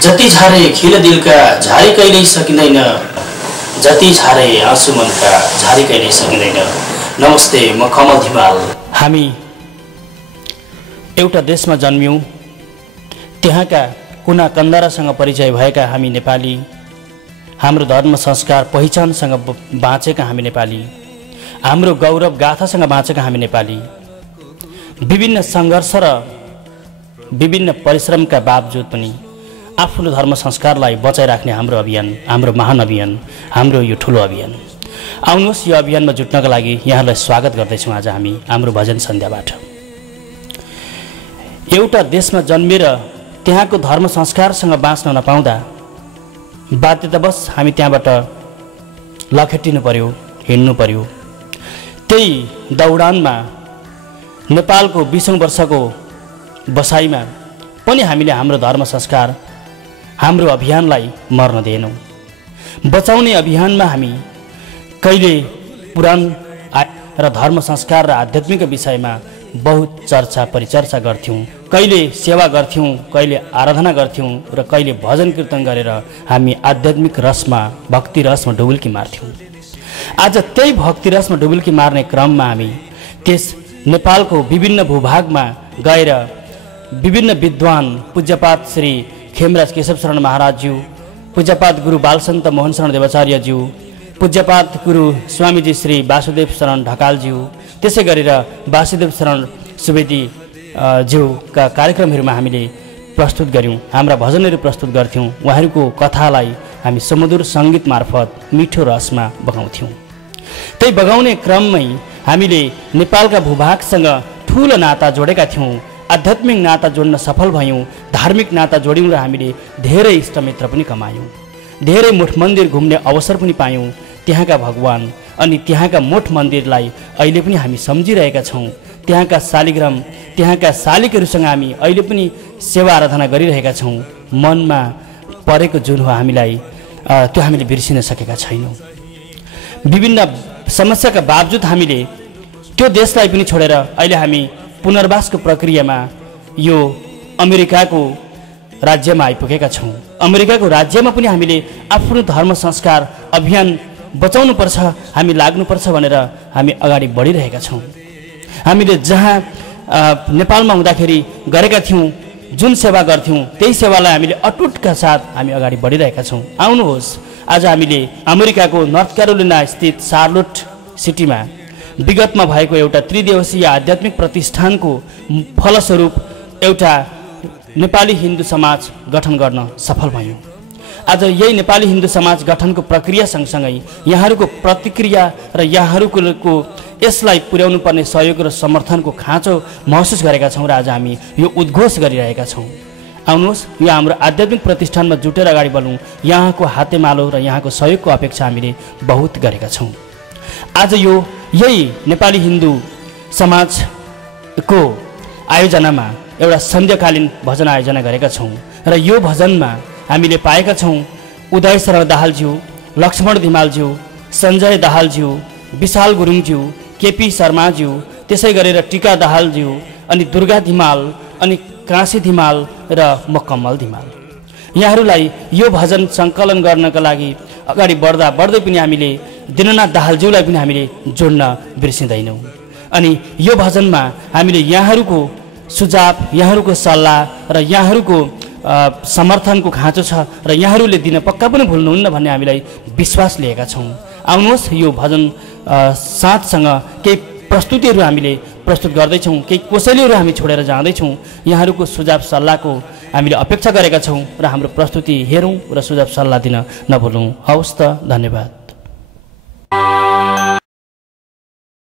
जति झारे खिल दिलका झारे कहिल्यै सकिँदैन, जति झारे आँसु मनका झारे कहिल्यै सकिँदैन। नमस्ते, म कमल धिमाल। हामी एउटा देशमा जन्म्यौँ, त्यहाँका कुना कन्दरासँग परिचय भएका हामी नेपाली, हाम्रो धर्म संस्कार पहिचानसँग बाँचेका हामी नेपाली, हाम्रो गौरव गाथासँग बाँचेका हामी नेपाली। विभिन्न सङ्घर्ष र विभिन्न परिश्रमका बावजुद पनि आफ्नो धर्म संस्कारलाई बचाइराख्ने हाम्रो अभियान, हाम्रो महान अभियान, हाम्रो यो ठुलो अभियान। आउनुहोस्, यो अभियानमा जुट्नका लागि यहाँलाई स्वागत गर्दैछौँ आज हामी हाम्रो भजन सन्ध्याबाट। एउटा देशमा जन्मेर त्यहाँको धर्म संस्कारसँग बाँच्न नपाउँदा बाध्यतावश हामी त्यहाँबाट लखेटिनु पर्यो, हिँड्नु पर्यो। त्यही दौडानमा नेपालको 20औं वर्षको बसाइमा पनि हामीले हाम्रो धर्म संस्कार, हाम्रो अभियानलाई मर्न दिएनौँ। बचाउने अभियानमा हामी कहिले पुराण र धर्म संस्कार र आध्यात्मिक विषयमा बहुत चर्चा परिचर्चा गर्थ्यौँ, कहिले सेवा गर्थ्यौँ, कहिले आराधना गर्थ्यौँ र कहिले भजन कीर्तन गरेर हामी आध्यात्मिक रसमा, भक्ति रसमा डुबुल्की मार्थ्यौँ। आज त्यही भक्ति रसमा डुबुल्की मार्ने क्रममा हामी त्यस नेपालको विभिन्न भूभागमा गएर विभिन्न विद्वान पूज्यपात श्री खेमराज केशव शरण महाराजज्यू, पूज्यपात गुरु बालसन्त मोहन शरण देवाचार्यज्यू, पूज्यपात गुरु स्वामीजी श्री वासुदेव शरण ढकालज्यू, त्यसै गरेर वासुदेव शरण सुवेदी ज्यूका कार्यक्रमहरूमा हामीले प्रस्तुत गऱ्यौँ, हाम्रा भजनहरू प्रस्तुत गर्थ्यौँ। उहाँहरूको कथालाई हामी सुमधुर सङ्गीत मार्फत मिठो रसमा बगाउँथ्यौँ। त्यही बगाउने क्रममै हामीले नेपालका भूभागसँग ठुलो नाता जोडेका थियौँ, आध्यात्मिक नाता जोड्न सफल भयौँ, धार्मिक नाता जोड्यौँ र हामीले धेरै इष्टमित्र पनि कमायौँ, धेरै मठ मन्दिर घुम्ने अवसर पनि पायौँ। त्यहाँका भगवान अनि त्यहाँका मठ मन्दिरलाई अहिले पनि हामी सम्झिरहेका छौँ। त्यहाँका शालिग्राम, त्यहाँका शालिगहरूसँग हामी अहिले पनि सेवा आराधना गरिरहेका छौँ। मनमा परेको जुन हो हामीलाई त्यो हामीले बिर्सिन सकेका छैनौँ। विभिन्न समस्याका बावजुद हामीले त्यो देशलाई पनि छोडेर अहिले हामी पुनर्वासको प्रक्रियामा यो अमेरिकाको राज्यमा आइपुगेका छौँ। अमेरिकाको राज्यमा पनि हामीले आफ्नो धर्म संस्कार अभियान बचाउनुपर्छ, हामी लाग्नुपर्छ भनेर हामी अगाडि बढिरहेका छौँ। हामीले जहाँ नेपालमा हुँदाखेरि गरेका थियौँ, जुन सेवा गर्थ्यौँ, त्यही सेवालाई हामीले अटुटका साथ हामी अगाडि बढिरहेका छौँ। आउनुहोस्, आज हामीले अमेरिकाको नर्थ क्यारोलिना स्थित शार्लोट सिटीमा विगतमा भएको एउटा त्रिदिवसीय आध्यात्मिक प्रतिष्ठानको फलस्वरूप एउटा नेपाली हिन्दू समाज गठन गर्न सफल भयौँ। आज यही नेपाली हिन्दू समाज गठनको प्रक्रिया सँगसँगै यहाँहरूको प्रतिक्रिया र यहाँहरूको यसलाई पुर्याउनु पर्ने सहयोग र समर्थनको खाँचो महसुस गरेका छौँ र आज हामी यो उद्घोष गरिरहेका छौँ। आउनुहोस्, यो हाम्रो आध्यात्मिक प्रतिष्ठानमा जुटेर अगाडि बढौँ। यहाँको हातेमालो र यहाँको सहयोगको अपेक्षा हामीले बहुत गरेका छौँ। आज यो यही नेपाली हिन्दू समाजको आयोजनामा एउटा सन्ध्याकालीन भजन आयोजना गरेका छौँ र यो भजनमा हामीले पाएका छौँ उदय शरण दाहालज्यू, लक्ष्मण धिमालज्यू, सञ्जय दाहालज्यू, विशाल गुरुङज्यू, केपी शर्माज्यू, त्यसै गरेर टिका दाहालज्यू, अनि दुर्गा धिमाल, अनि काँसी धिमाल र म कमल धिमाल। यहाँहरूलाई यो भजन सङ्कलन गर्नका लागि अगाडि बढ्दै पनि हामीले दिननाथ दाहालज्यूलाई पनि हामीले जोड्न बिर्सिँदैनौँ। अनि यो भजनमा हामीले यहाँहरूको सुझाव, यहाँहरूको सल्लाह र यहाँहरूको समर्थनको खाँचो छ र यहाँहरूले दिन पक्का पनि भुल्नुहुन्न भन्ने हामीलाई विश्वास लिएका छौँ। आउनुहोस्, यो भजन साथसँग केही प्रस्तुतिहरू हामीले प्रस्तुत गर्दैछौँ, केही कोसेलीहरू हामी छोडेर जाँदैछौँ। यहाँहरूको सुझाव सल्लाहको हामीले अपेक्षा गरेका छौँ र हाम्रो प्रस्तुति हेरौँ र सुझाव सल्लाह दिन नभुलौँ। हवस् त, धन्यवाद।